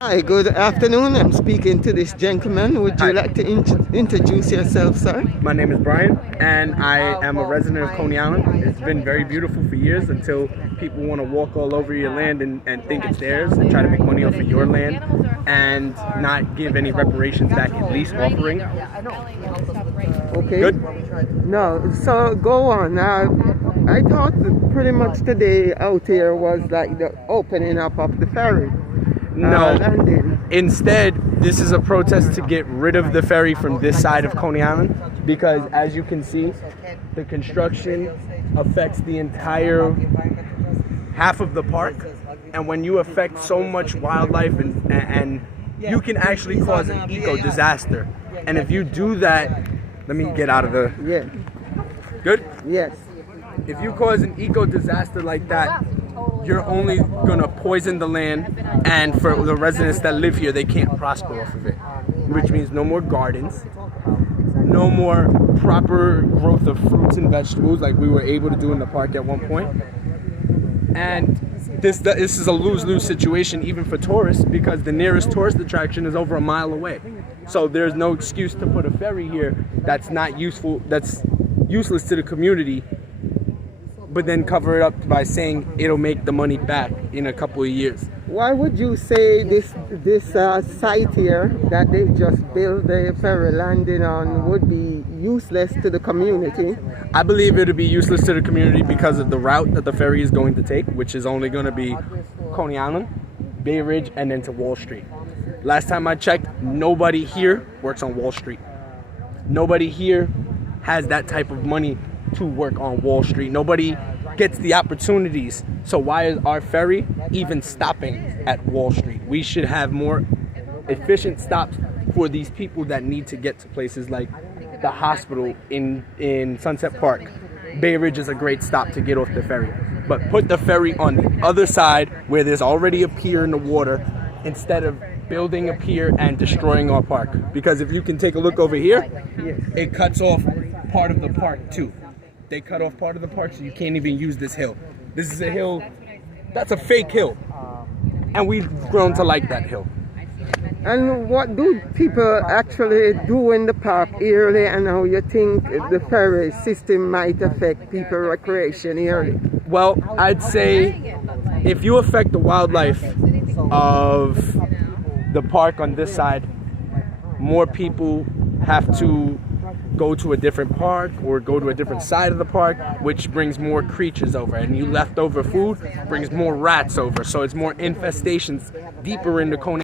Hi, good afternoon. I'm speaking to this gentleman. Would you Hi. like to introduce yourself, sir? My name is Brian, and I am a resident of Coney Island. It's been very beautiful for years until people want to walk all over your land and think it's theirs and try to make money off of your land and not give any reparations back, at least offering. Okay. Good? No, so go on. I thought that pretty much today out here was like the opening up of the ferry. No. Landing. Instead, this is a protest to get rid of the ferry from this side of Coney Island because, as you can see, the construction affects the entire half of the park. And when you affect so much wildlife and you can actually cause an eco disaster. And if you do that, let me get out of the... Yeah. Good? Yes. If you cause an eco disaster like that, you're only gonna poison the land, and for the residents that live here, they can't prosper off of it. Which means no more gardens, no more proper growth of fruits and vegetables like we were able to do in the park at one point. And this is a lose-lose situation even for tourists because the nearest tourist attraction is over a mile away. So there's no excuse to put a ferry here that's not useful, that's useless to the community, but then cover it up by saying it'll make the money back in a couple of years. Why would you say this site here that they just built the ferry landing on would be useless to the community? I believe it'll be useless to the community because of the route that the ferry is going to take, which is only going to be Coney Island, Bay Ridge, and then to Wall Street. Last time I checked, nobody here works on Wall Street. Nobody here has that type of money to work on Wall Street. Nobody gets the opportunities. So why is our ferry even stopping at Wall Street? We should have more efficient stops for these people that need to get to places like the hospital in Sunset Park. Bay Ridge is a great stop to get off the ferry. But put the ferry on the other side where there's already a pier in the water instead of building a pier and destroying our park. Because if you can take a look over here, it cuts off part of the park too. They cut off part of the park so you can't even use this hill. This is a hill, that's a fake hill. And we've grown to like that hill. And what do people actually do in the park yearly, and how you think the ferry system might affect people recreation yearly? Well, I'd say if you affect the wildlife of the park on this side, more people have to go to a different park or go to a different side of the park, which brings more creatures over. And you leftover food brings more rats over. So it's more infestations deeper into Coney